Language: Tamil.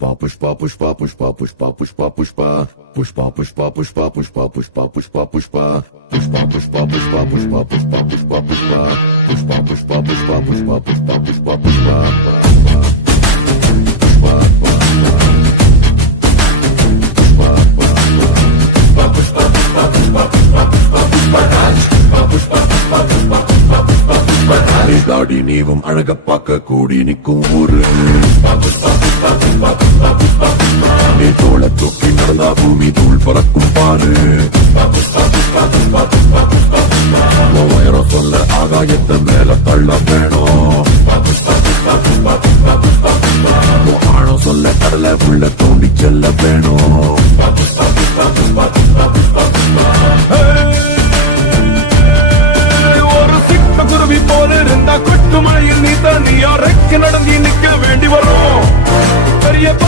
Pushpa, pushpa, pushpa, pushpa, pushpa, pushpa, pushpa. Pushpa, pushpa, pushpa, pushpa, pushpa, pushpa, pushpa. Pushpa, pushpa, pushpa, pushpa, pushpa, pushpa, pushpa. Pushpa, pushpa, pushpa, pushpa, pushpa, pushpa, pushpa. தாடி நீவும் அழக பார்க்க கூடி நிற்கும் ஊரு நீ தோள தூக்கி நடந்தா பூமி தூள் பறக்கும் பாரு உயரம் சொல்ல ஆகாயத்தை மேல தள்ள வேணும் ஆழம் சொல்ல கடலை உள்ள தோண்டி செல்ல வேணும் குருவி போல இருந்தா கொட்டு மழையில் நீ தண்ணியா ரெக்க நடந்தி நிக்க வேண்டி வரும் பெரிய